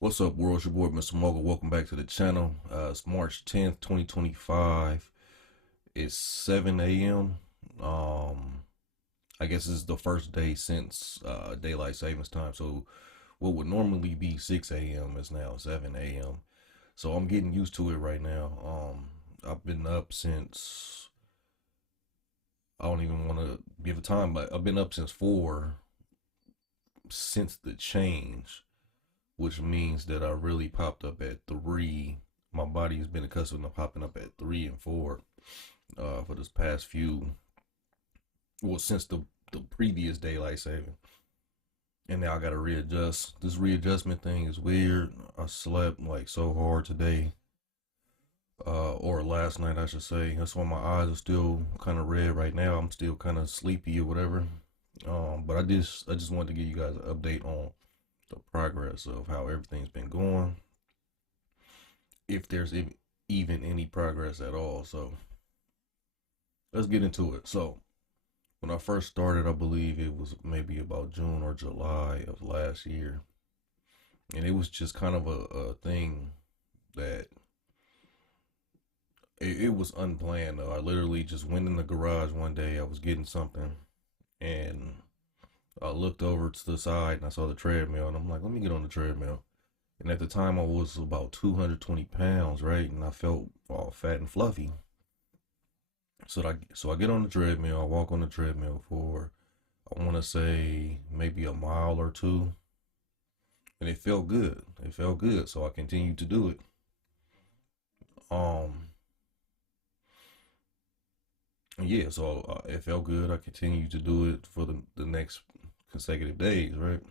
What's up, world? It's your boy, Mr. Mogul. Welcome back to the channel. It's March 10th, 2025. It's 7 a.m. I guess this is the first day since daylight savings time. So, what would normally be 6 a.m. is now 7 a.m. So, I'm getting used to it right now. I've been up since, I don't even want to give a time, but I've been up since 4 since the change, which means that I really popped up at 3. My body has been accustomed to popping up at 3 and 4 for this past since the previous daylight saving. And now I got to readjust. This readjustment thing is weird. I slept like so hard today, or last night, I should say. That's why my eyes are still kind of red right now. I'm still kind of sleepy or whatever. But I just wanted to give you guys an update on the progress of how everything's been going, if there's even any progress at all. So let's get into it. So when I first started, I believe it was maybe about June or July of last year, and it was just kind of a thing that it was unplanned though. I literally just went in the garage one day. I was getting something, and I looked over to the side and I saw the treadmill, and I'm like, let me get on the treadmill. And at the time, I was about 220 pounds, right? And I felt all fat and fluffy. So I get on the treadmill. I walk on the treadmill for, I want to say, maybe a mile or two, and it felt good. It felt good, so I continued to do it. Um, yeah, so it felt good. I continued to do it for the next consecutive days, right?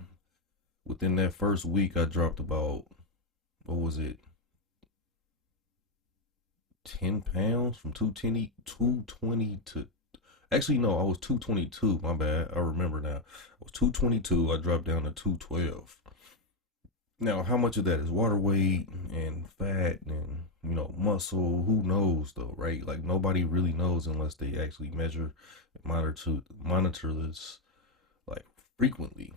Within that first week, I dropped about, what was it, 10 pounds from 220 to, actually, no, I was 222. My bad. I remember now. I was 222. I dropped down to 212. Now, how much of that is water weight and fat and, muscle? Who knows though, right? Like nobody really knows unless they actually measure and monitor this like frequently.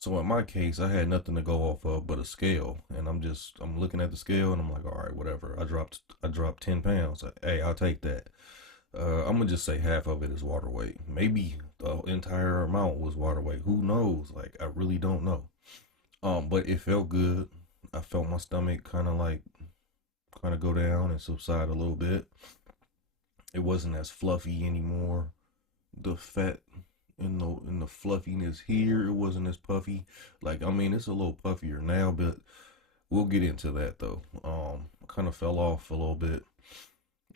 So in my case, I had nothing to go off of but a scale, and I'm looking at the scale and I'm like, all right, whatever. I dropped 10 pounds. Hey, I'll take that. I'm gonna just say half of it is water weight. Maybe the entire amount was water weight. Who knows? Like I really don't know. But it felt good. I felt my stomach kind of go down and subside a little bit. It wasn't as fluffy anymore. The fat in the fluffiness here, it wasn't as puffy. Like I mean, it's a little puffier now, but we'll get into that though. I kind of fell off a little bit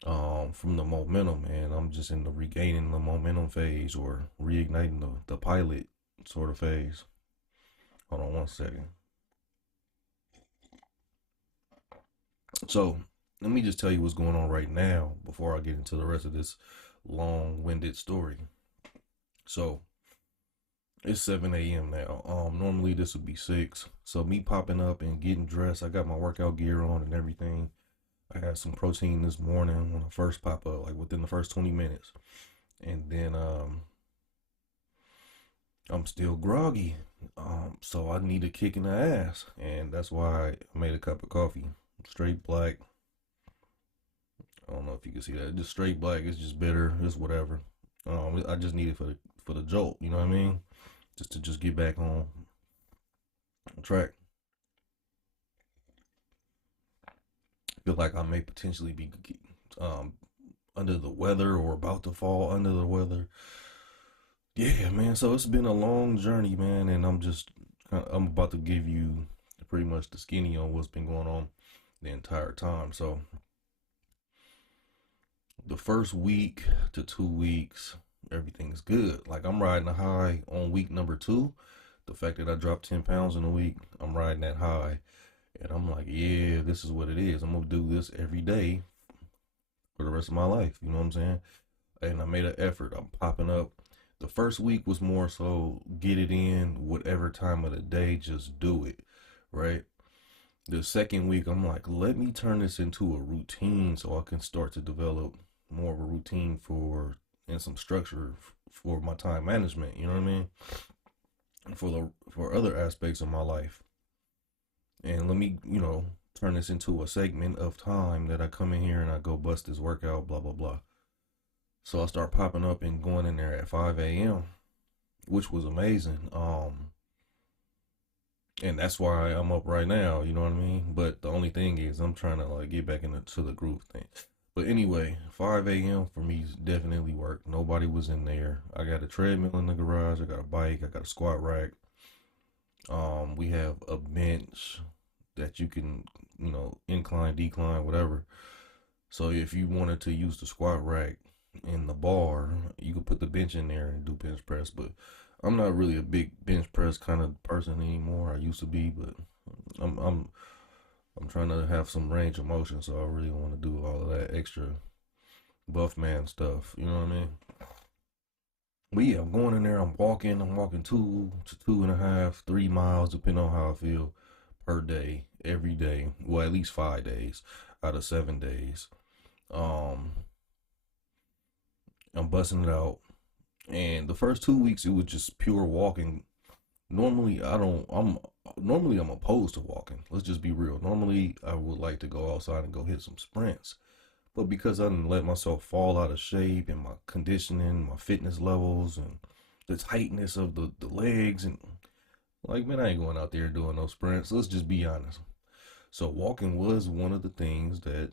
from the momentum, and I'm just in the regaining the momentum phase or reigniting the pilot sort of phase. Hold on one second. So let me just tell you what's going on right now before I get into the rest of this long-winded story. So it's 7 a.m. now. Normally this would be 6. So me popping up and getting dressed, I got my workout gear on and everything. I had some protein this morning when I first pop up, like within the first 20 minutes. And then I'm still groggy. So I need a kick in the ass. And that's why I made a cup of coffee. Straight black. I don't know if you can see that. Just straight black. It's just bitter. It's whatever. I just need it for the jolt. You know what I mean? Just to just get back on track. I feel like I may potentially be um under the weather or about to fall under the weather. Yeah, man. So it's been a long journey, man, and I'm about to give you pretty much the skinny on what's been going on the entire time. So the first week to 2 weeks, everything's good. Like I'm riding a high on week number 2. The fact that I dropped 10 pounds in a week, I'm riding that high. And I'm like, yeah, this is what it is. I'm gonna do this every day for the rest of my life. You know what I'm saying? And I made an effort. I'm popping up. The first week was more so get it in whatever time of the day, just do it. Right? The second week, I'm like, let me turn this into a routine so I can start to develop more of a routine and some structure for my time management. You know what I mean? For other aspects of my life. And let me, turn this into a segment of time that I come in here and I go bust this workout, blah, blah, blah. So I start popping up and going in there at 5 a.m., which was amazing. And that's why I'm up right now, you know what I mean? But the only thing is I'm trying to like get back into the groove thing. But anyway, 5 a.m. for me definitely worked. Nobody was in there. I got a treadmill in the garage. I got a bike. I got a squat rack. We have a bench that you can, incline, decline, whatever. So if you wanted to use the squat rack in the bar, you could put the bench in there and do bench press. But I'm not really a big bench press kind of person anymore. I used to be, but I'm I'm I'm trying to have some range of motion, so I really want to do all of that extra buff man stuff. You know what I mean? But yeah, I'm going in there. I'm walking. I'm walking 2 to 2.5, 3 miles, depending on how I feel, per day, every day. Well, at least 5 days out of 7 days. Um, I'm busting it out. And the first 2 weeks, it was just pure walking. Normally, I don't. Normally I'm opposed to walking. Let's just be real. Normally, I would like to go outside and go hit some sprints. But because I didn't let myself fall out of shape and my conditioning, my fitness levels, and the tightness of the legs, and like, man, I ain't going out there doing no sprints. Let's just be honest. So walking was one of the things that,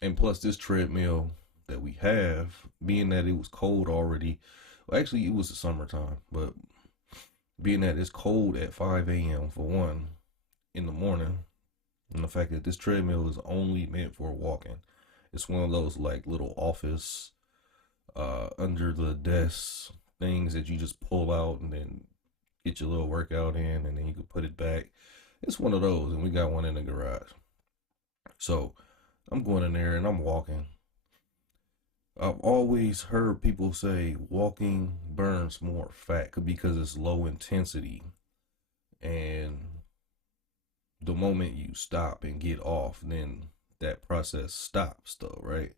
and plus this treadmill that we have, being that it was cold already. Well, actually, it was the summertime, but being that it's cold at 5 a.m. for one in the morning, and the fact that this treadmill is only meant for walking. It's one of those like little office under the desk things that you just pull out and then get your little workout in and then you can put it back. It's one of those, and we got one in the garage. So I'm going in there and I'm walking. I've always heard people say walking burns more fat because it's low intensity, and the moment you stop and get off, then that process stops, though, right?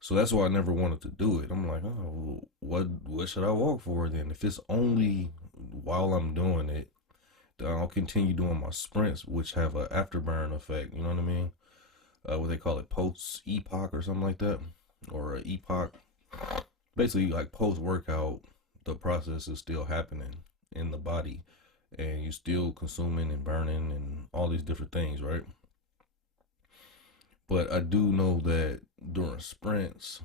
So that's why I never wanted to do it. I'm like, oh, what should I walk for then? If it's only while I'm doing it, then I'll continue doing my sprints, which have an afterburn effect. You know what I mean? What they call it, post epoch or something like that, or a epoch. Basically, like post workout, the process is still happening in the body, and you're still consuming and burning and all these different things, right? But I do know that during sprints,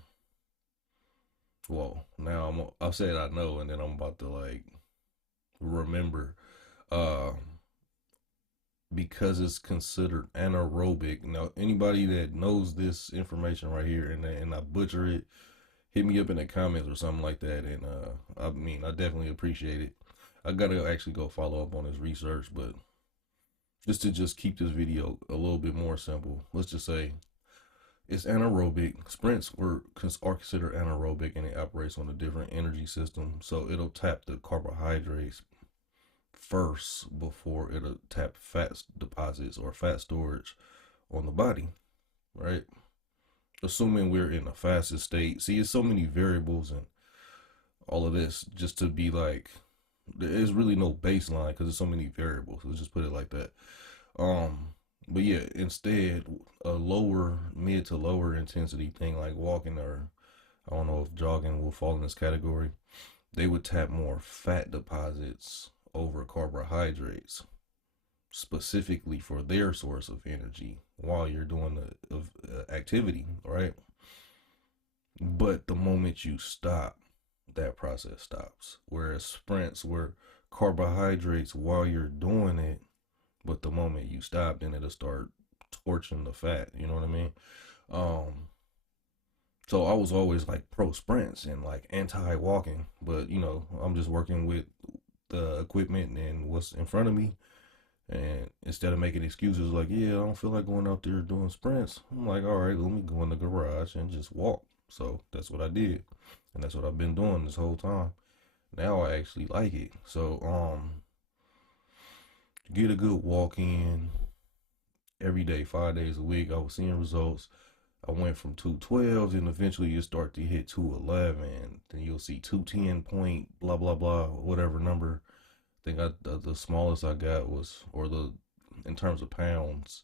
well, now I'll say it I know, and then I'm about to like remember, uh, because it's considered anaerobic. Now, anybody that knows this information right here and I butcher it, hit me up in the comments or something like that. And I mean, I definitely appreciate it. I gotta actually go follow up on this research, but just keep this video a little bit more simple, let's just say it's anaerobic. Sprints are considered anaerobic, and it operates on a different energy system. So it'll tap the carbohydrates first before it'll tap fat deposits or fat storage on the body, right? Assuming we're in a fasted state. See, it's so many variables and all of this just to be like, there's really no baseline because there's so many variables. Let's just put it like that. But yeah, instead, a lower, mid to lower intensity thing like walking, or I don't know if jogging will fall in this category, they would tap more fat deposits over carbohydrates specifically for their source of energy while you're doing the activity, right? But the moment you stop, that process stops. Whereas sprints were carbohydrates while you're doing it, but the moment you stop, then it'll start torching the fat. You know what I mean? Um, so I was always like pro sprints and like anti walking, but I'm just working with the equipment and what's in front of me. And instead of making excuses like, yeah, I don't feel like going out there doing sprints, I'm like, all right, let me go in the garage and just walk. So that's what I did. And that's what I've been doing this whole time. Now I actually like it. So, get a good walk in every day, 5 days a week. I was seeing results. I went from 212 and eventually you start to hit 211. Then you'll see 210 point, blah, blah, blah, whatever number think the smallest I got was, or the in terms of pounds,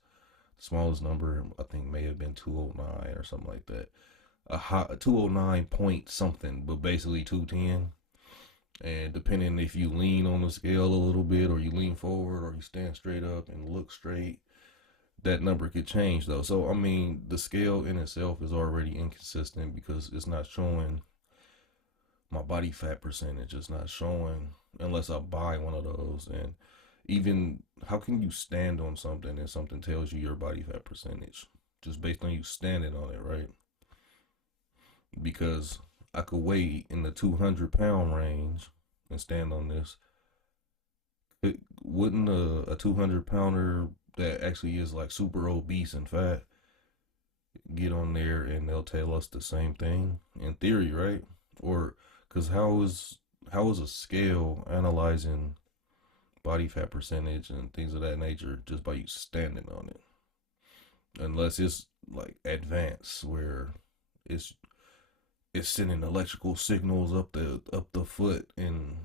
the smallest number I think may have been 209 or something like that. A high 209 point something, but basically 210. And depending if you lean on the scale a little bit, or you lean forward, or you stand straight up and look straight, that number could change though. So I mean, the scale in itself is already inconsistent because it's not showing my body fat percentage. It's not showing unless I buy one of those. And even how can you stand on something and something tells you your body fat percentage just based on you standing on it, right? Because I could weigh in the 200-pound range and stand on this. Wouldn't a 200 pounder that actually is like super obese and fat get on there and they'll tell us the same thing in theory, right? Or because how is a scale analyzing body fat percentage and things of that nature just by you standing on it? Unless it's like advanced where it's it's sending electrical signals up the foot, and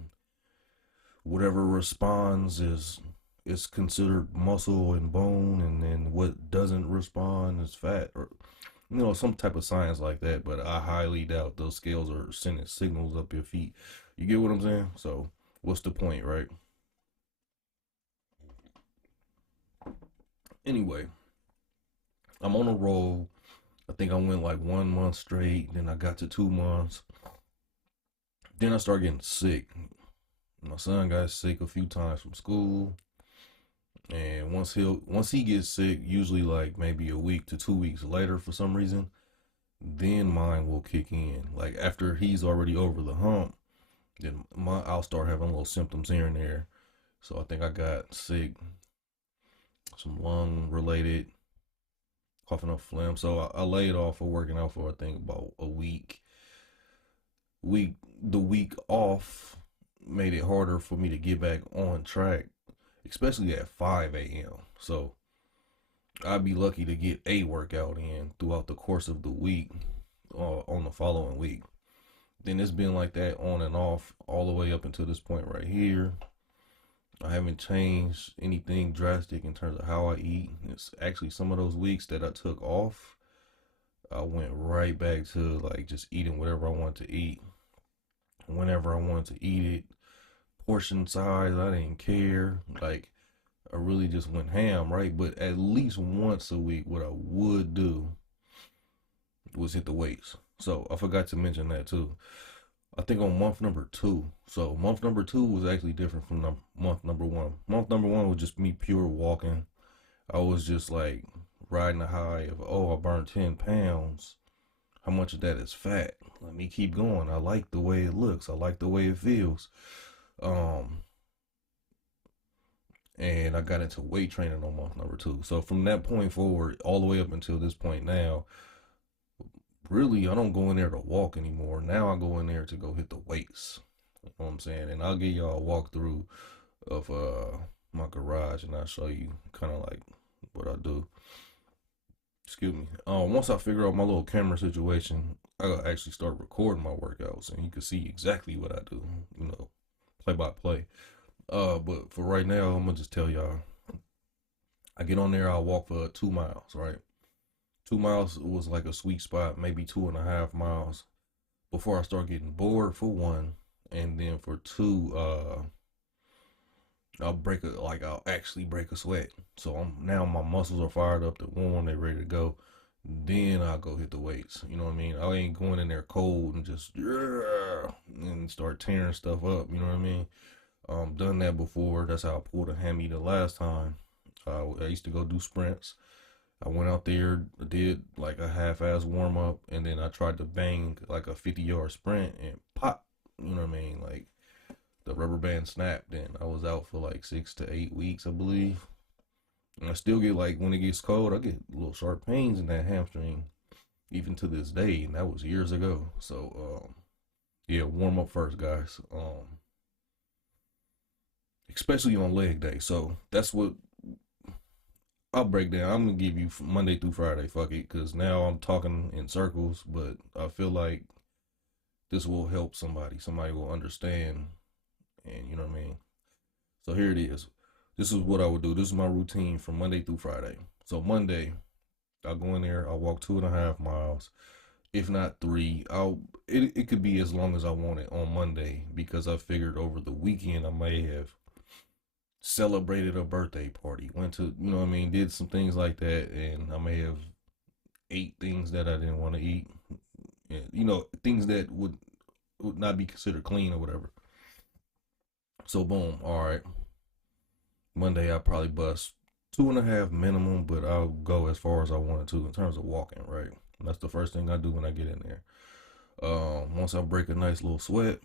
whatever responds is considered muscle and bone, and then what doesn't respond is fat, or some type of science like that. But I highly doubt those scales are sending signals up your feet. You get what I'm saying? So what's the point, right? Anyway, I'm on a roll. I think I went like 1 month straight, then I got to 2 months. Then I started getting sick. My son got sick a few times from school, and once he gets sick, usually like maybe a week to 2 weeks later for some reason, then mine will kick in. Like after he's already over the hump, then I'll start having little symptoms here and there. So I think I got sick, some lung related, coughing up phlegm. So I laid off of working out for I think about a week. The week off made it harder for me to get back on track, especially at 5 a.m. So I'd be lucky to get a workout in throughout the course of the week, on the following week. Then it's been like that on and off all the way up until this point right here. I haven't changed anything drastic in terms of how I eat. It's actually some of those weeks that I took off, I went right back to like just eating whatever I want to eat whenever I wanted to eat it. Portion size, I didn't care. Like I really just went ham, right? But at least once a week, what I would do was hit the weights. So I forgot to mention that too. I think on month number two. So month number two was actually different from month number one. Month number one was just me pure walking. I was just like riding a high of, oh, I burned 10 pounds. How much of that is fat? Let me keep going. I like the way it looks. I like the way it feels. Um, and I got into weight training on month number two. So from that point forward, all the way up until this point now, really, I don't go in there to walk anymore. Now I go in there to go hit the weights. You know what I'm saying? And I'll give y'all a walkthrough of my garage, and I'll show you kind of like what I do. Excuse me. Once I figure out my little camera situation, I'll actually start recording my workouts, and you can see exactly what I do. Play by play. But for right now, I'm gonna just tell y'all. I get on there, I'll walk for 2 miles, right? 2 miles was like a sweet spot, maybe 2.5 miles before I start getting bored for one, and then for two, I'll actually break a sweat. So now my muscles are fired up, they're warm, they're ready to go. Then I'll go hit the weights. You know what I mean? I ain't going in there cold and just yeah, and start tearing stuff up. You know what I mean? Done that before. That's how I pulled a hammy the last time. I used to go do sprints. I went out there, did like a half-ass warm up, and then I tried to bang like a 50-yard sprint and pop. You know what I mean? Like the rubber band snapped, and I was out for like 6 to 8 weeks, I believe. And I still get like when it gets cold, I get little sharp pains in that hamstring, even to this day, and that was years ago. So yeah, warm up first, guys. Especially on leg day. So that's what I'll break down. I'm gonna give you from Monday through Friday. Fuck it, because now I'm talking in circles, but I feel like this will help somebody. Somebody will understand, and you know what I mean. So here it is. This is what I would do. This is my routine from Monday through Friday. So Monday, I'll go in there. I'll walk 2.5 miles, if not three. It could be as long as I want it on Monday because I figured over the weekend I may have celebrated a birthday party, went to what I mean, did some things like that, and I may have ate things that I didn't want to eat. And, things that would not be considered clean or whatever. So boom, all right. Monday I probably bust 2.5 minimum, but I'll go as far as I wanted to in terms of walking. Right, and that's the first thing I do when I get in there. Once I break a nice little sweat,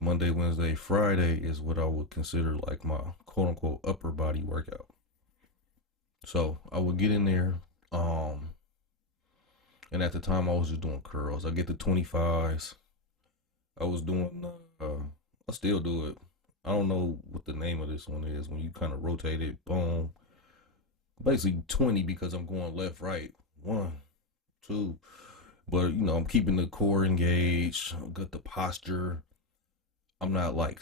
Monday, Wednesday, Friday is what I would consider like my quote unquote upper body workout. So I would get in there, and at the time I was just doing curls. I get the 25s. I was doing, I still do it. I don't know what the name of this one is when you kind of rotate it. Boom, basically 20 because I'm going left, right. One, two, but I'm keeping the core engaged. I've got the posture. I'm not like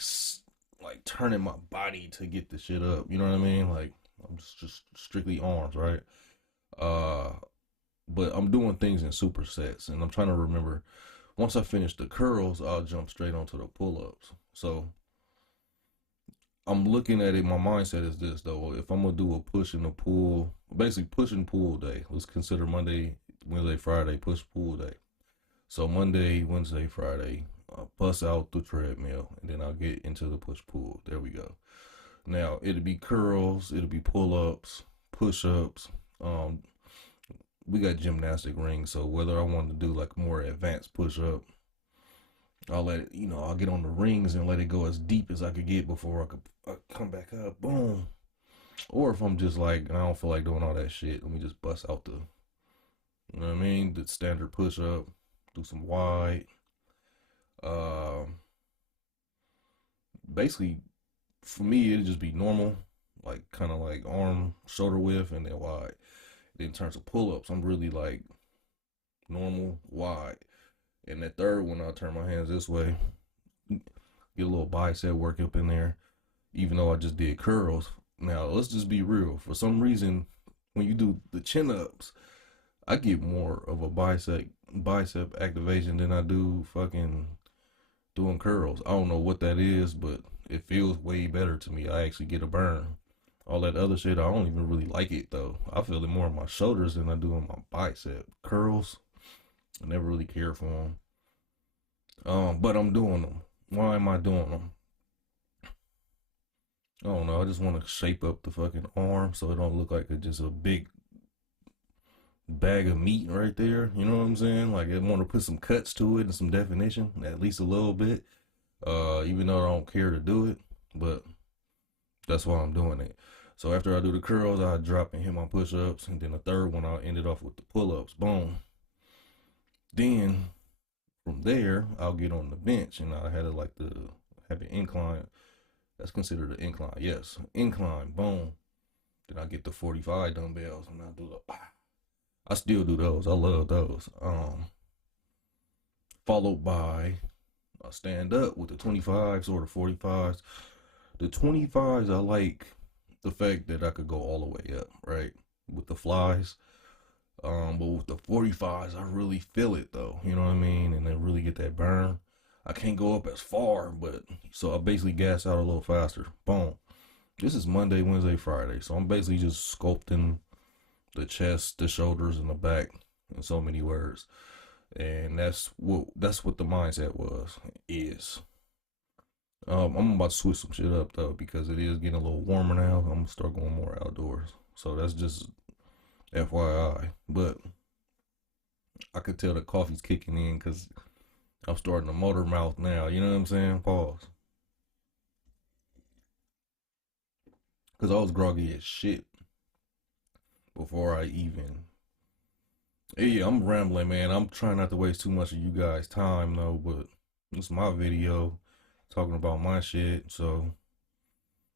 turning my body to get the shit up. You know what I mean? Like I'm just strictly arms, right? Uh, but I'm doing things in supersets, and I'm trying to remember. Once I finish the curls, I'll jump straight onto the pull-ups. So I'm looking at it. My mindset is this though: if I'm gonna do a push and a pull, basically push and pull day. Let's consider Monday, Wednesday, Friday push pull day. So Monday, Wednesday, Friday, I'll bust out the treadmill, and then I'll get into the push pull. There we go. Now it'll be curls, it'll be pull ups, push ups. Um, we got gymnastic rings, so whether I want to do like more advanced push up, I'll let it, I'll get on the rings and let it go as deep as I could get before I come back up. Boom. Or if I'm just like, I don't feel like doing all that shit, let me just bust out you know what I mean? The standard push up, do some wide. Uh, Basically, for me, it'd just be normal, like kind of like arm, shoulder width, and then wide. Then in terms of pull ups, I'm really like normal, wide. And that third one, I'll turn my hands this way, get a little bicep work up in there, even though I just did curls. Now, let's just be real. For some reason, when you do the chin ups, I get more of a bicep activation than I do fucking doing curls. I don't know what that is, but it feels way better to me. I actually get a burn. All that other shit, I don't even really like it though. I feel it more in my shoulders than I do in my bicep. Curls, I never really cared for them. But I'm doing them. Why am I doing them? I don't know. I just want to shape up the fucking arm so it don't look like it's just a big bag of meat right there. You know what I'm saying? Like I want to put some cuts to it and some definition, at least a little bit. Even though I don't care to do it, but that's why I'm doing it. So after I do the curls, I drop and hit my push ups, and then the third one I'll end it off with the pull ups. Boom. Then from there, I'll get on the bench, and I had it like have an incline. That's considered an incline. Yes, incline. Boom. Then I get the 45 dumbbells, and I do the. I still do those. I love those. Followed by I stand up with the 25s or the 45s. The 25s, I like the fact that I could go all the way up, right? With the flies. But with the 45s, I really feel it though. You know what I mean? And then really get that burn. I can't go up as far, but so I basically gas out a little faster. Boom. This is Monday, Wednesday, Friday. So I'm basically just sculpting the chest, the shoulders, and the back in so many words. And that's what the mindset is. I'm about to switch some shit up though because it is getting a little warmer now. I'm gonna start going more outdoors. So that's just FYI. But I could tell the coffee's kicking in because I'm starting to motor mouth now. You know what I'm saying? Pause. Because I was groggy as shit before I even. Hey, yeah, I'm rambling, man. I'm trying not to waste too much of you guys' time though. But it's my video talking about my shit. So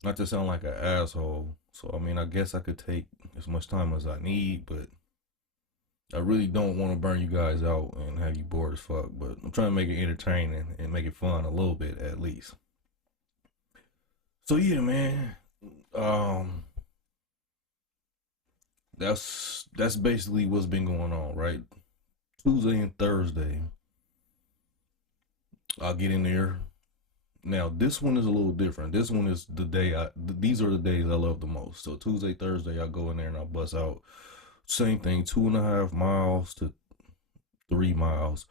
not to sound like an asshole. So I mean, I guess I could take as much time as I need, but I really don't want to burn you guys out and have you bored as fuck. But I'm trying to make it entertaining and make it fun a little bit at least. So yeah, man. Um, that's basically what's been going on, right? Tuesday and Thursday, I'll get in there. Now this one is a little different. This one is the day these are the days I love the most. So Tuesday, Thursday, I go in there and I bust out. Same thing, 2.5 miles to 3 miles.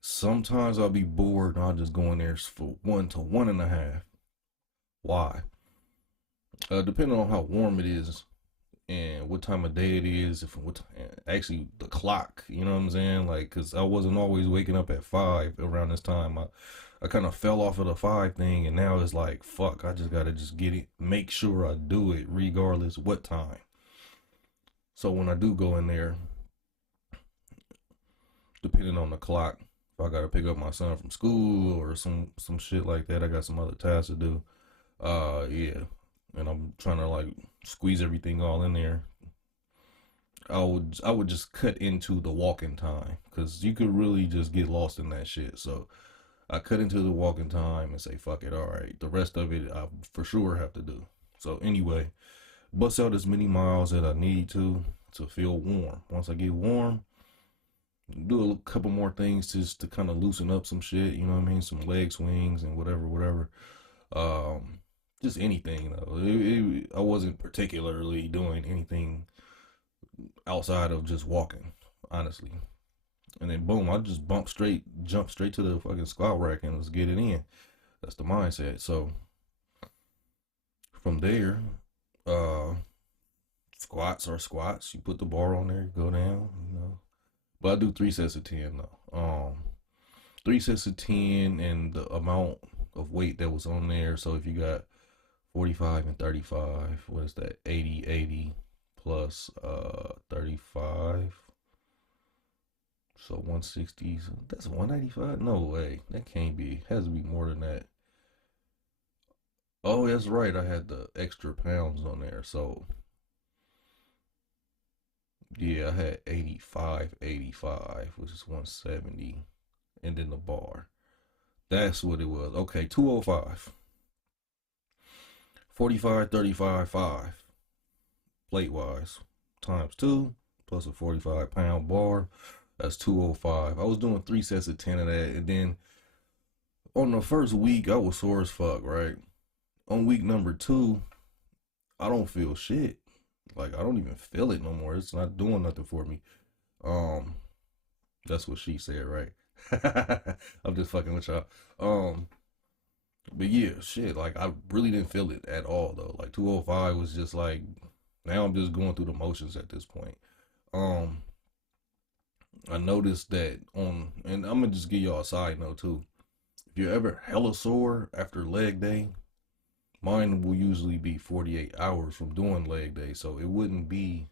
Sometimes I'll be bored and I'll just go in there for 1 to 1.5. Why? Depending on how warm it is and what time of day it is, if what actually the clock, you know what I'm saying? Like, cause I wasn't always waking up at 5 around this time. I kind of fell off of the 5 thing, and now it's like, fuck, I just gotta just get it, make sure I do it regardless what time. So when I do go in there, depending on the clock, if I gotta pick up my son from school or some shit like that, I got some other tasks to do. Yeah, and I'm trying to like squeeze everything all in there. I would just cut into the walking time because you could really just get lost in that shit. So I cut into the walking time and say fuck it. All right, the rest of it I for sure have to do. So anyway, bust out as many miles that I need to feel warm. Once I get warm, do a couple more things just to kind of loosen up some shit. You know what I mean? Some leg swings and whatever. Um, just anything though. I wasn't particularly doing anything outside of just walking, honestly. And then boom, I just jump straight to the fucking squat rack and let's get it in. That's the mindset. So from there, uh, squats are squats. You put the bar on there, you go down, you know. But I do 3 sets of 10 though. 3 sets of 10 and the amount of weight that was on there. So if you got 45 and 35, what is that? 80 plus 35. So 160. So that's 195. No way. That can't be. It has to be more than that. Oh, that's right. I had the extra pounds on there. So yeah, I had 85, which is 170, and then the bar. That's what it was. Okay, 205. 45, 35, 5 plate wise times 2 plus a 45-pound bar. That's 205. I was doing 3 sets of 10 of that, and then on the first week I was sore as fuck, right? On week number 2, I don't feel shit. Like I don't even feel it no more. It's not doing nothing for me. Um, that's what she said, right? I'm just fucking with y'all. Um, but yeah, shit. Like I really didn't feel it at all though. Like 205 was just like now I'm just going through the motions at this point. Um, I noticed that and I'm gonna just give y'all a side note too. If you're ever hella sore after leg day, mine will usually be 48 hours from doing leg day, so it wouldn't be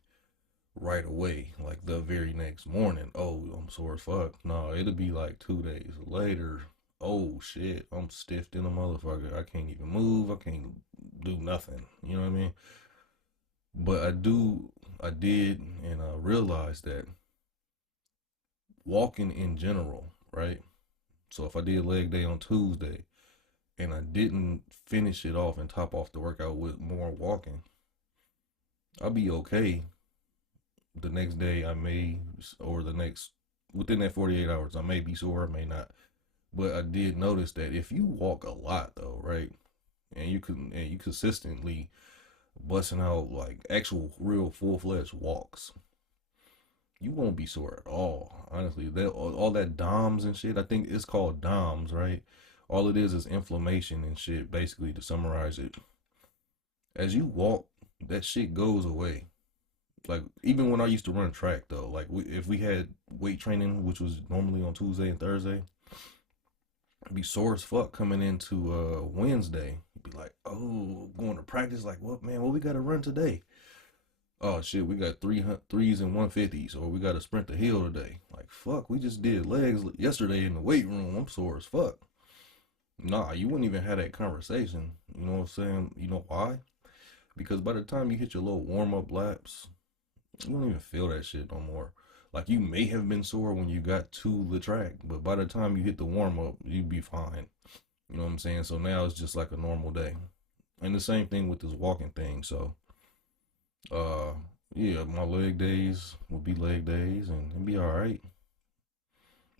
right away, like the very next morning. Oh, I'm sore as fuck. No, it'll be like 2 days later. Oh shit, I'm stiff in a motherfucker. I can't even move. I can't do nothing. You know what I mean? But I did, and I realized that walking in general, right? So if I did leg day on Tuesday and I didn't finish it off and top off the workout with more walking, I'll be okay. The next day I may, or the next, within that 48 hours, I may be sore, I may not. But I did notice that if you walk a lot though, right? And you consistently busting out like actual real full-fledged walks, you won't be sore at all. Honestly, that all that DOMS and shit, I think it's called DOMS, right? All it is inflammation and shit, basically to summarize it. As you walk, that shit goes away. Like even when I used to run track though, like if we had weight training, which was normally on Tuesday and Thursday, I'd be sore as fuck coming into Wednesday. You'd be like, oh, going to practice. Like, what man? What we got to run today? Oh shit, we got threes and 150s, or we got to sprint the hill today. Like, fuck, we just did legs yesterday in the weight room. I'm sore as fuck. Nah, you wouldn't even have that conversation. You know what I'm saying? You know why? Because by the time you hit your little warm up laps, you don't even feel that shit no more. Like you may have been sore when you got to the track, but by the time you hit the warm up, you'd be fine. You know what I'm saying? So now it's just like a normal day. And the same thing with this walking thing. So, uh, yeah, my leg days will be leg days, and it'll be all right.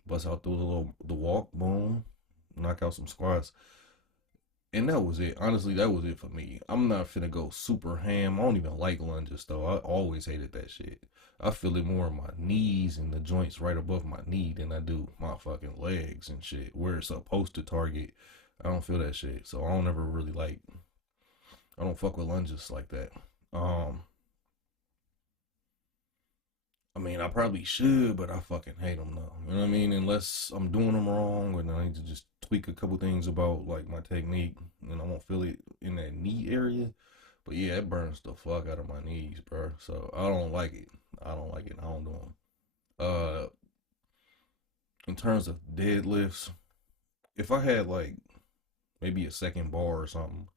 Bust out through the walk, boom, knock out some squats, and that was it. Honestly, that was it for me. I'm not finna go super ham. I don't even like lunges though. I always hated that shit. I feel it more in my knees and the joints right above my knee than I do my fucking legs and shit. Where it's supposed to target, I don't feel that shit. So I don't ever really like. I don't fuck with lunges like that. Um, I mean, I probably should, but I fucking hate them though. You know what I mean? Unless I'm doing them wrong, and I need to just tweak a couple things about like my technique, and I won't feel it in that knee area. But yeah, it burns the fuck out of my knees, bro. So I don't like it. I don't like it. I don't do them. In terms of deadlifts, if I had like maybe a second bar or something,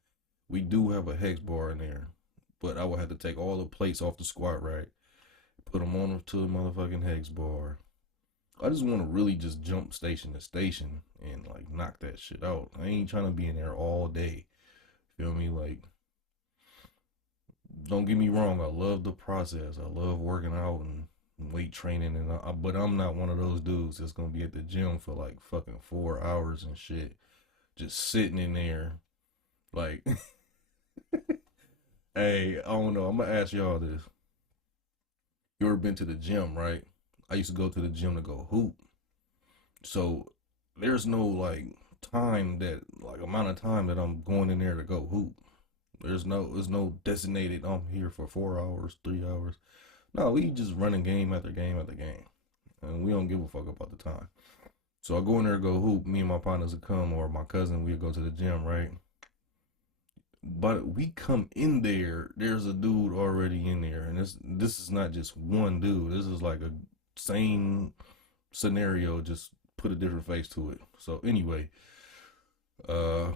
we do have a hex bar in there, but I would have to take all the plates off the squat rack, put them on to the motherfucking hex bar. I just want to really just jump station to station and like knock that shit out. I ain't trying to be in there all day. Feel me? Like, don't get me wrong. I love the process. I love working out and weight training, and but I'm not one of those dudes that's gonna be at the gym for like fucking 4 hours and shit, just sitting in there. Like, hey, I don't know. I'm gonna ask y'all this. You ever been to the gym, right? I used to go to the gym to go hoop. So there's no like time that like amount of time that I'm going in there to go hoop. There's no designated I'm here for 4 hours, 3 hours. No, we just running game after game after game. And we don't give a fuck about the time. So I go in there to go hoop, me and my partners would come or my cousin, we'd go to the gym, right? But we come in there, there's a dude already in there. And this is not just one dude. This is like a same scenario, just put a different face to it. So anyway, uh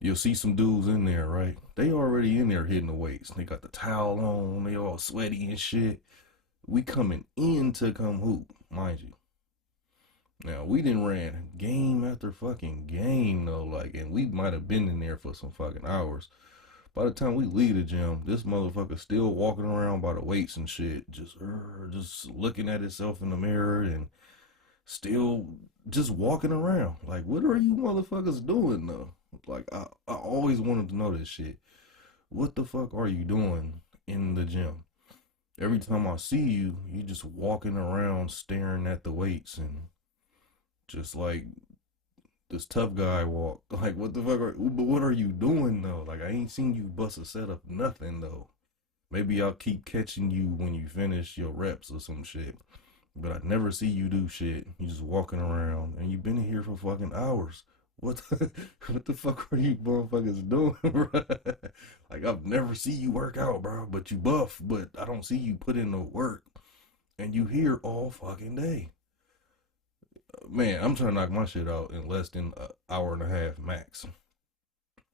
you'll see some dudes in there, right? They already in there hitting the weights. They got the towel on, they all sweaty and shit. We coming in to come hoop, mind you. Now we didn't ran game after fucking game though, like, and we might have been in there for some fucking hours. By the time we leave the gym, this motherfucker still walking around by the weights and shit, just looking at himself in the mirror and still just walking around. Like, what are you motherfuckers doing though? Like, I always wanted to know this shit. What the fuck are you doing in the gym? Every time I see you, you just walking around staring at the weights and just like this tough guy walk. Like, what the fuck but what are you doing though? Like, I ain't seen you bust a set up nothing though. Maybe I'll keep catching you when you finish your reps or some shit. But I never see you do shit. You just walking around and you've been here for fucking hours. What the fuck are you motherfuckers doing, bro? Like, I've never see you work out, bro. But you buff, but I don't see you put in no work. And you here all fucking day. Man, I'm trying to knock my shit out in less than an hour and a half max.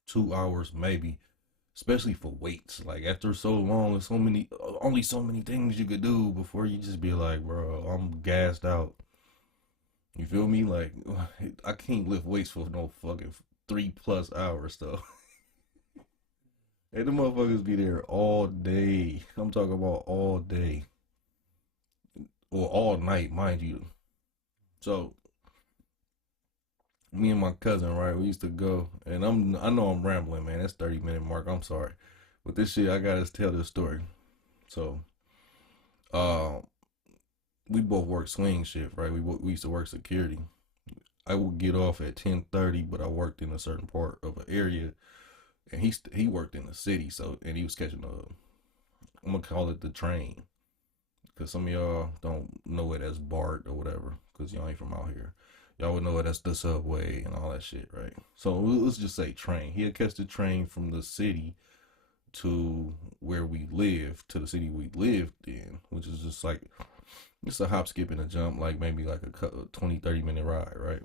2 hours maybe. Especially for weights. Like, after so long, there's so many only so many things you could do before you just be like, bro, I'm gassed out. You feel me? Like, I can't lift weights for no fucking 3+ hours though. And the motherfuckers be there all day. I'm talking about all day or all night, mind you. So me and my cousin, right? We used to go, and I know I'm rambling, man. That's 30-minute mark. I'm sorry, but this shit I gotta tell this story. So, uh, we both work swing shift, right? We used to work security. I would get off at 10:30, but I worked in a certain part of an area, and he worked in the city, so and he was catching I'm gonna call it the train, because some of y'all don't know it as BART or whatever, because y'all ain't from out here. Y'all would know it as the subway and all that shit, right? So let's just say train. He'll catch the train from the city to where we live, to the city we lived in, which is just like, it's a hop, skip, and a jump, like maybe like a 20, 30-minute ride, right?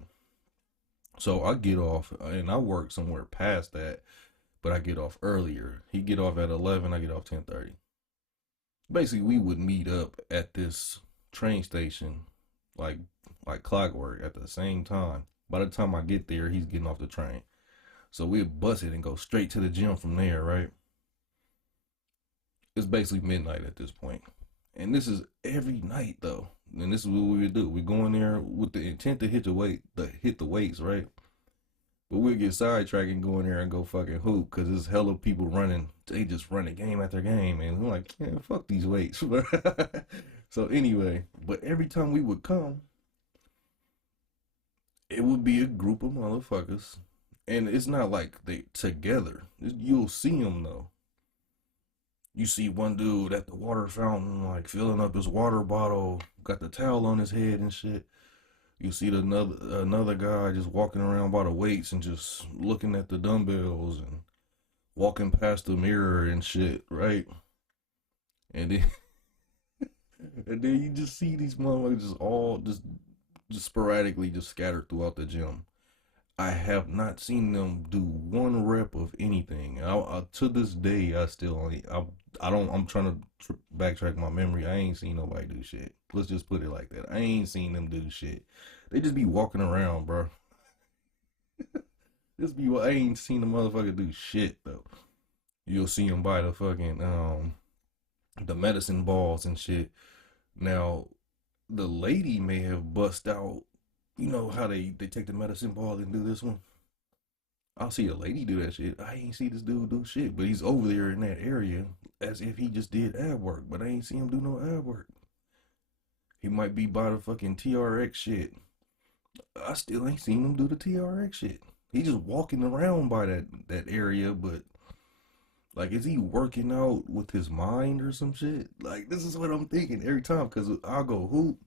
So I get off, and I work somewhere past that, but I get off earlier. He get off at 11, I get off 10:30. Basically, we would meet up at this train station, like like clockwork, at the same time. By the time I get there, he's getting off the train. So we bust it and go straight to the gym from there, right? It's basically midnight at this point. And this is every night though. And this is what we would do. We go in there with the intent to hit the weights, right? But we'll get sidetracked and go in there and go fucking hoop because there's hella people running. They just running game after game. And we're like, yeah, fuck these weights. So anyway, but every time we would come, it would be a group of motherfuckers. And it's not like they together. You'll see them though. You see one dude at the water fountain, like filling up his water bottle, got the towel on his head and shit. You see another guy just walking around by the weights and just looking at the dumbbells and walking past the mirror and shit, right? And then and then you just see these motherfuckers just sporadically just scattered throughout the gym. I have not seen them do one rep of anything. To this day, I still only I don't. I'm trying to backtrack my memory. I ain't seen nobody do shit. Let's just put it like that. I ain't seen them do shit. They just be walking around, bro. I ain't seen the motherfucker do shit though. You'll see them by the fucking the medicine balls and shit. Now, the lady may have bust out. You know how they take the medicine ball and do this one. I'll see a lady do that shit. I ain't see this dude do shit, but he's over there in that area as if he just did ab work, but I ain't see him do no ab work. He might be by the fucking TRX shit. I still ain't seen him do the TRX shit. He just walking around by that area, but like, is he working out with his mind or some shit? Like, this is what I'm thinking every time, because I'll go hoop,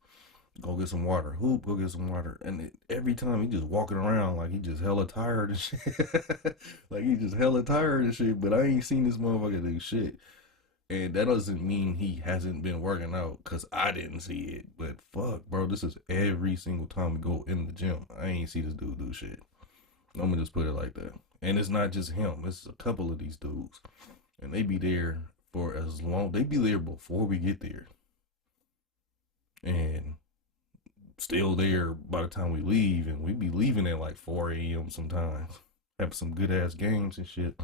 go get some water, hoop, go get some water, and every time he just walking around like he just hella tired and shit. Like he just hella tired and shit. But I ain't seen this motherfucker do shit, and that doesn't mean he hasn't been working out, cause I didn't see it. But fuck, bro, this is every single time we go in the gym. I ain't see this dude do shit. I'm gonna just put it like that. And it's not just him. It's a couple of these dudes, and they be there for as long. They be there before we get there, and still there by the time we leave, and we be leaving at like 4 a.m. sometimes. Have some good ass games and shit.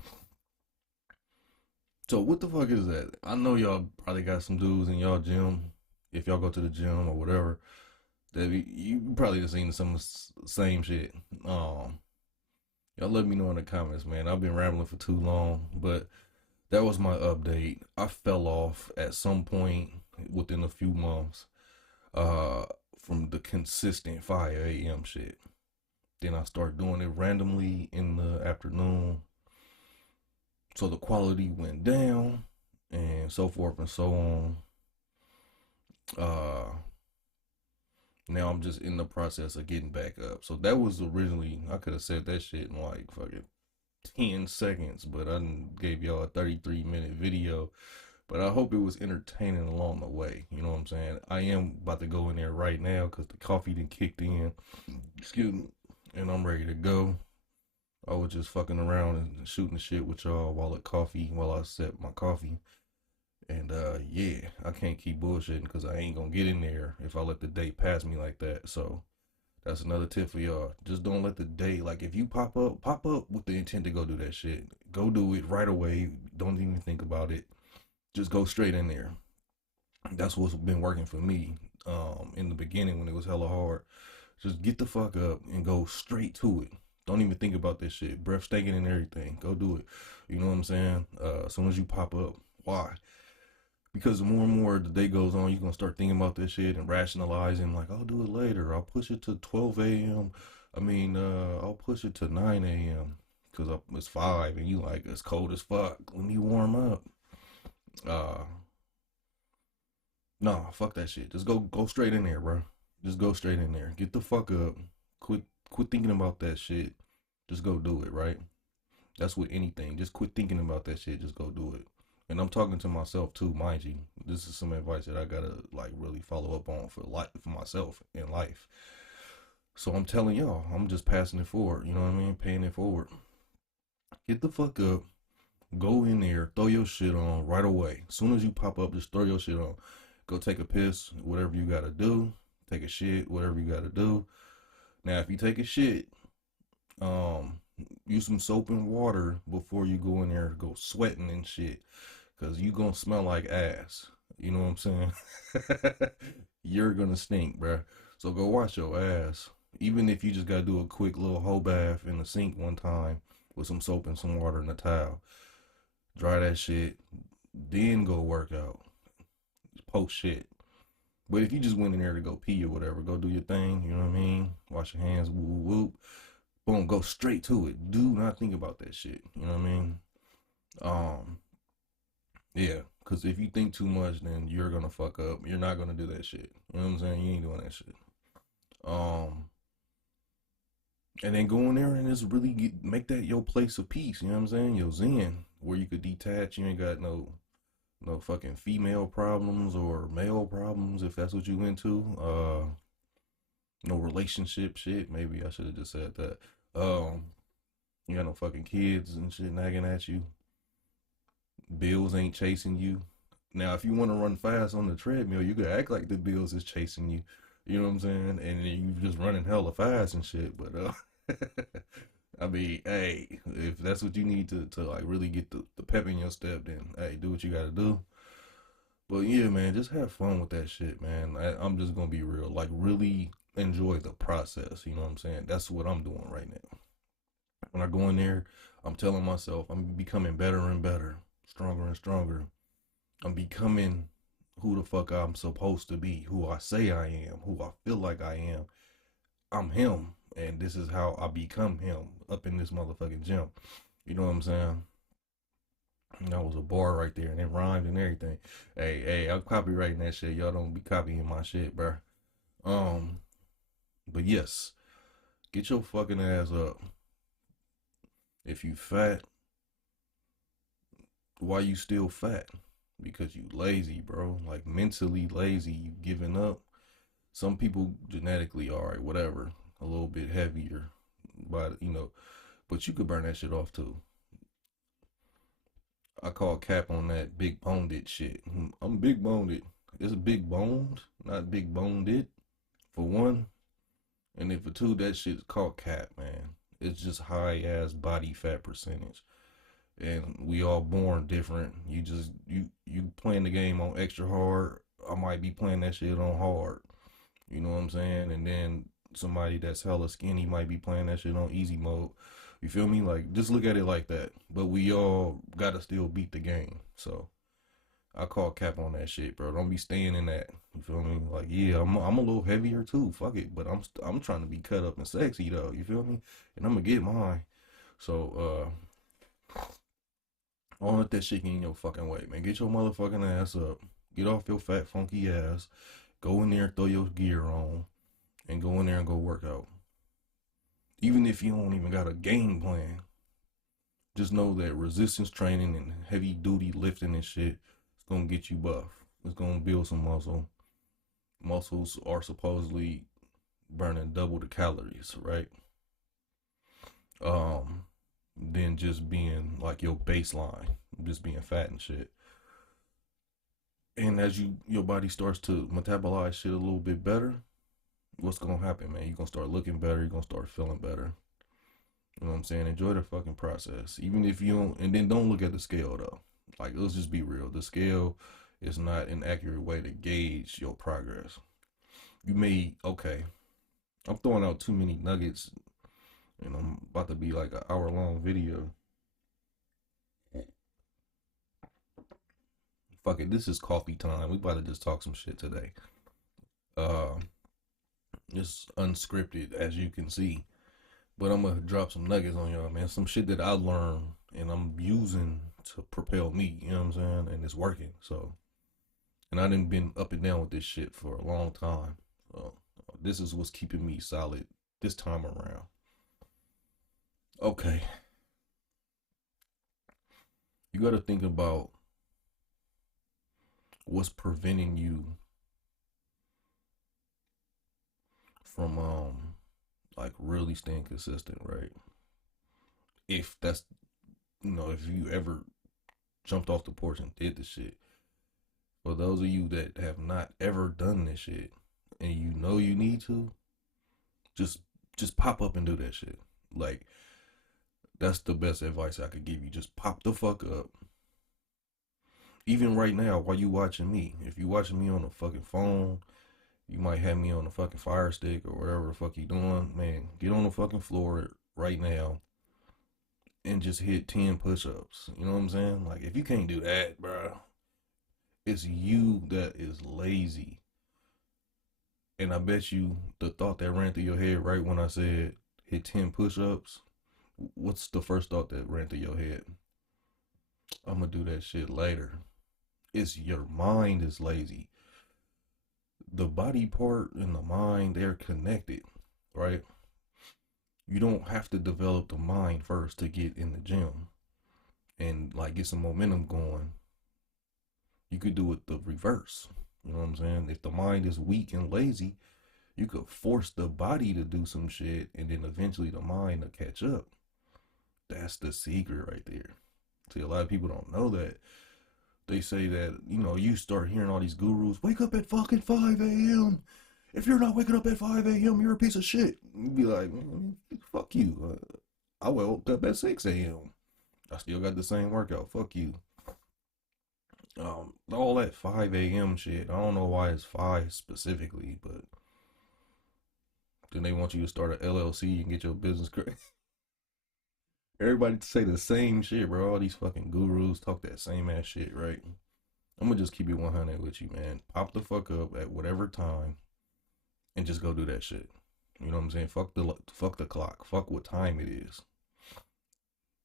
So what the fuck is that? I know y'all probably got some dudes in y'all gym, if y'all go to the gym or whatever, that you probably have seen some of the same shit. Y'all let me know in the comments, man. I've been rambling for too long, but that was my update. I fell off at some point within a few months. Uh, from the consistent 5 a.m. shit. Then I start doing it randomly in the afternoon. So the quality went down and so forth and so on. Uh Now I'm just in the process of getting back up. So that was originally, I could have said that shit in like fucking 10 seconds, but I gave y'all a 33-minute video. But I hope it was entertaining along the way. You know what I'm saying? I am about to go in there right now because the coffee done kicked in. Excuse me. And I'm ready to go. I was just fucking around and shooting the shit with y'all while I sip my coffee. And yeah, I can't keep bullshitting because I ain't gonna get in there if I let the day pass me like that. So that's another tip for y'all. Just don't let the day, like, if you pop up with the intent to go do that shit. Go do it right away. Don't even think about it. Just go straight in there. That's what's been working for me. In the beginning when it was hella hard, just get the fuck up and go straight to it. Don't even think about this shit. Breath stinking and everything. Go do it. You know what I'm saying? As soon as you pop up, why? Because the more and more the day goes on, you're gonna start thinking about this shit and rationalizing, like, I'll do it later. I'll push it to 12 a.m. I'll push it to 9 a.m. because it's 5 and you like, it's cold as fuck. Let me warm up. Uh, Nah, fuck that shit. Just go straight in there, bro. Just go straight in there. Get the fuck up. Quit thinking about that shit. Just go do it, right? That's with anything. Just quit thinking about that shit. Just go do it. And I'm talking to myself too, mind you. This is some advice that I gotta like really follow up on for life, for myself in life. So I'm telling y'all, I'm just passing it forward. You know what I mean? Paying it forward. Get the fuck up. Go in there. Throw your shit on right away. As soon as you pop up, just throw your shit on. Go take a piss, whatever you gotta do. Take a shit, whatever you gotta do. Now, if you take a shit, Use some soap and water before you go in there, go sweating and shit, cause you gonna smell like ass. You know what I'm saying? You're gonna stink, bruh. So go wash your ass. Even if you just gotta do a quick little hoe bath in the sink one time with some soap and some water and a towel. Dry that shit, then go work out. Post shit. But if you just went in there to go pee or whatever, go do your thing, you know what I mean? Wash your hands, whoop, whoop, whoop. Boom, go straight to it. Do not think about that shit. You know what I mean? Um, yeah, because if you think too much, then you're gonna fuck up. You're not gonna do that shit. You know what I'm saying? You ain't doing that shit. Um, and then go in there and just really make that your place of peace. You know what I'm saying? Your zen, where you could detach. You ain't got no fucking female problems or male problems if that's what you into. No relationship shit. Maybe I should have just said that. Um, you got no fucking kids and shit nagging at you. Bills ain't chasing you. Now, if you want to run fast on the treadmill, you could act like the bills is chasing you. You know what I'm saying? And then you just running hella fast and shit. But I mean, hey, if that's what you need to like really get the pep in your step, then hey, do what you gotta do. But yeah, man, just have fun with that shit, man. I'm just gonna be real. Like, really enjoy the process. You know what I'm saying? That's what I'm doing right now. When I go in there, I'm telling myself I'm becoming better and better, stronger and stronger. I'm becoming who the fuck I'm supposed to be, who I say I am, who I feel like I am. I'm him, and this is how I become him up in this motherfucking gym. You know what I'm saying? And that was a bar right there, and it rhymed and everything. Hey, I'm copywriting that shit. Y'all don't be copying my shit, bro. Um, but yes, get your fucking ass up. If you fat, why you still fat? Because you lazy, bro. Like, mentally lazy. You giving up. Some people genetically, all right, whatever, a little bit heavier, but but you could burn that shit off too. I call cap on that big boned it shit. I'm big boned it. It's big boned, not big boned it. For one, and then for two, that shit's called cap, man. It's just high ass body fat percentage, and we all born different. You playing the game on extra hard. I might be playing that shit on hard. You know what I'm saying? And then somebody that's hella skinny might be playing that shit on easy mode. You feel me? Like, just look at it like that. But we all gotta still beat the game. So I call cap on that shit, bro. Don't be staying in that. You feel me? Like, yeah, I'm a little heavier too. Fuck it. But I'm trying to be cut up and sexy though. You feel me? And I'm gonna get mine. So don't let that shit get in your fucking way, man. Get your motherfucking ass up. Get off your fat funky ass. Go in there, throw your gear on, and go in there and go work out. Even if you don't even got a game plan, just know that resistance training and heavy duty lifting and shit is gonna get you buff. It's gonna build some muscle. Muscles are supposedly burning double the calories, right? Um, than just being like your baseline, just being fat and shit. And as your body starts to metabolize shit a little bit better, what's gonna happen, man? You're gonna start looking better, you're gonna start feeling better. You know what I'm saying? Enjoy the fucking process. Even if you don't, and then don't look at the scale though. Like, let's just be real. The scale is not an accurate way to gauge your progress. You may, okay, I'm throwing out too many nuggets and I'm about to be like an hour long video. Fuck it, this is coffee time. We about to just talk some shit today. Uh, it's unscripted as you can see. But I'm gonna drop some nuggets on y'all, man. Some shit that I learned and I'm using to propel me, you know what I'm saying? And it's working. So, and I done been up and down with this shit for a long time. So, this is what's keeping me solid this time around. Okay, you gotta think about what's preventing you from like really staying consistent, right? If that's, if you ever jumped off the porch and did the shit. For those of you that have not ever done this shit and you know you need to, just just pop up and do that shit. Like, That's the best advice I could give you. Just pop the fuck up. Even right now, while you watching me, if you watching me on a fucking phone, you might have me on a fucking fire stick or whatever the fuck you doing. Man, get on the fucking floor right now and just hit 10 push-ups. You know what I'm saying? Like, if you can't do that, bro, it's you that is lazy. And I bet you the thought that ran through your head right when I said hit 10 push-ups, what's the first thought that ran through your head? I'm gonna do that shit later. It's your mind is lazy. The body part and the mind, they're connected, right? You don't have to develop the mind first to get in the gym and like get some momentum going. You could do it the reverse. You know what I'm saying? If the mind is weak and lazy, you could force the body to do some shit and then eventually the mind will catch up. That's the secret right there. See, a lot of people don't know that. They say that, you start hearing all these gurus, wake up at fucking 5 a.m. If you're not waking up at 5 a.m., you're a piece of shit. You'd be like, fuck you. I woke up at 6 a.m. I still got the same workout. Fuck you. All that 5 a.m. shit. I don't know why it's 5 specifically, but then they want you to start an LLC and get your business credit. Everybody say the same shit, bro. All these fucking gurus talk that same ass shit, right? I'm gonna just keep it 100 with you, man. Pop the fuck up at whatever time and just go do that shit. You know what I'm saying? Fuck the clock. Fuck what time it is.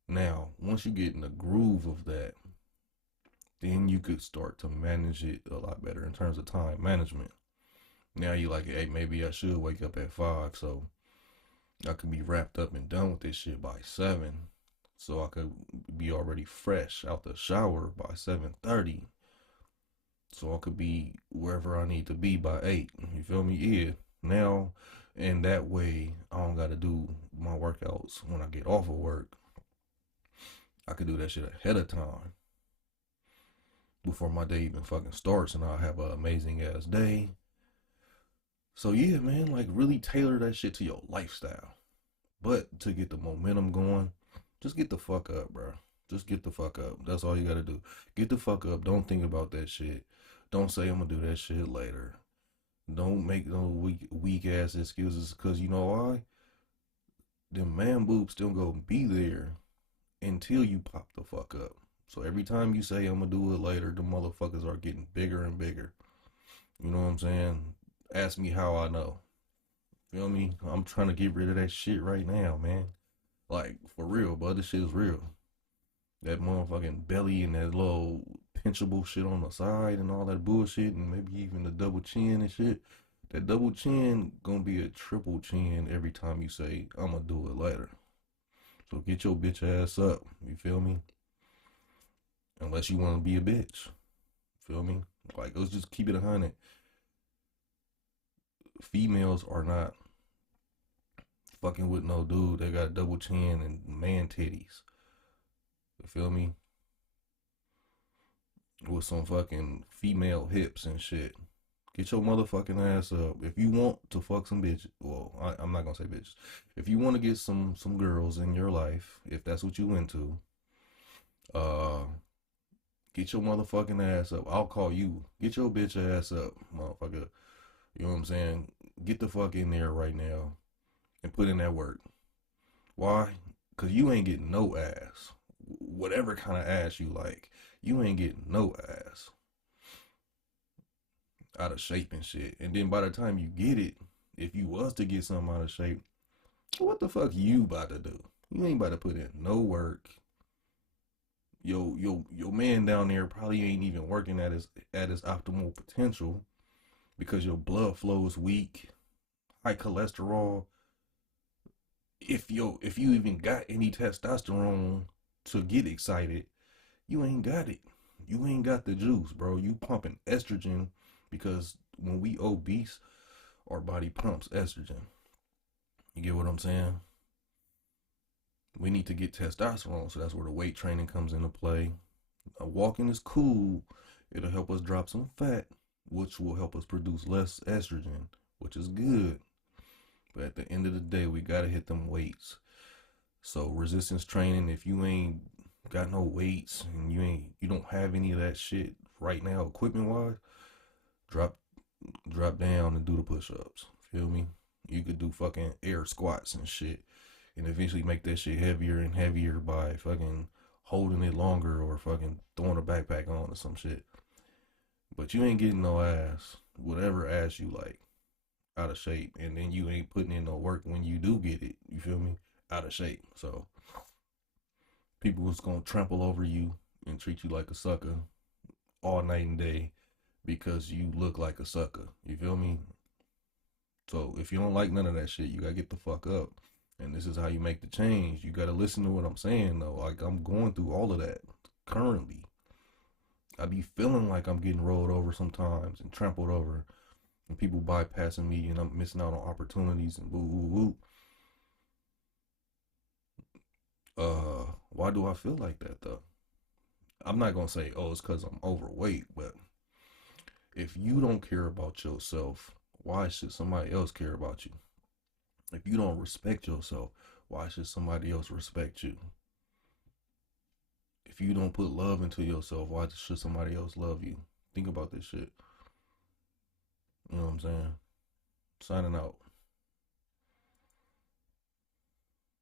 Now, once you get in the groove of that, then you could start to manage it a lot better in terms of time management. Now you like, hey, maybe I should wake up at 5 so I could be wrapped up and done with this shit by 7. So I could be already fresh out the shower by 7:30. So I could be wherever I need to be by 8. You feel me? Yeah. Now, and that way I don't gotta do my workouts when I get off of work. I could do that shit ahead of time before my day even fucking starts, and I'll have an amazing ass day. So yeah, man, like really tailor that shit to your lifestyle. But to get the momentum going, just get the fuck up, bro. Just get the fuck up. That's all you gotta do. Get the fuck up. Don't think about that shit. Don't say I'm gonna do that shit later. Don't make no weak ass excuses, cause you know why? Them man boobs still gonna be there until you pop the fuck up. So every time you say I'm gonna do it later, the motherfuckers are getting bigger and bigger. You know what I'm saying? Ask me how I know. Feel me? I'm trying to get rid of that shit right now, man. Like, for real, but this shit is real. That motherfucking belly and that little pinchable shit on the side and all that bullshit, and maybe even the double chin and shit. That double chin gonna be a triple chin every time you say, I'm gonna do it later. So get your bitch ass up. You feel me? Unless you wanna be a bitch. Feel me? Like, let's just keep it 100. Females are not fucking with no dude that got double chin and man titties. You feel me? With some fucking female hips and shit. Get your motherfucking ass up. If you want to fuck some bitches, well, I'm not gonna say bitches. If you want to get some girls in your life, if that's what you into, uh, get your motherfucking ass up. I'll call you. Get your bitch ass up, motherfucker. You know what I'm saying? Get the fuck in there right now and put in that work. Why? Cause you ain't getting no ass. Whatever kind of ass you like, you ain't getting no ass. Out of shape and shit. And then by the time you get it, if you was to get something out of shape, what the fuck you about to do? You ain't about to put in no work. Your man down there probably ain't even working at his optimal potential because your blood flow is weak, high cholesterol. If you even got any testosterone to get excited, you ain't got it. You ain't got the juice, bro. You pumping estrogen because when we obese, our body pumps estrogen. You get what I'm saying? We need to get testosterone, so that's where the weight training comes into play. Walking is cool. It'll help us drop some fat, which will help us produce less estrogen, which is good. But at the end of the day, we gotta hit them weights. So resistance training, if you ain't got no weights and you don't have any of that shit right now, equipment wise, drop drop down and do the push ups. Feel me? You could do fucking air squats and shit, and eventually make that shit heavier and heavier by fucking holding it longer or fucking throwing a backpack on or some shit. But you ain't getting no ass, whatever ass you like, out of shape, and then you ain't putting in no work when you do get it. You feel me? Out of shape. So people was gonna trample over you and treat you like a sucker all night and day because you look like a sucker. You feel me? So if you don't like none of that shit, you gotta get the fuck up. And this is how you make the change. You gotta listen to what I'm saying though. Like I'm going through all of that currently. I be feeling like I'm getting rolled over sometimes and trampled over, and people bypassing me, and I'm missing out on opportunities and boo boo boo. Why do I feel like that though? I'm not gonna say, oh, it's because I'm overweight, but if you don't care about yourself, why should somebody else care about you? If you don't respect yourself, why should somebody else respect you? If you don't put love into yourself, why should somebody else love you? Think about this shit. You know what I'm saying? Signing out.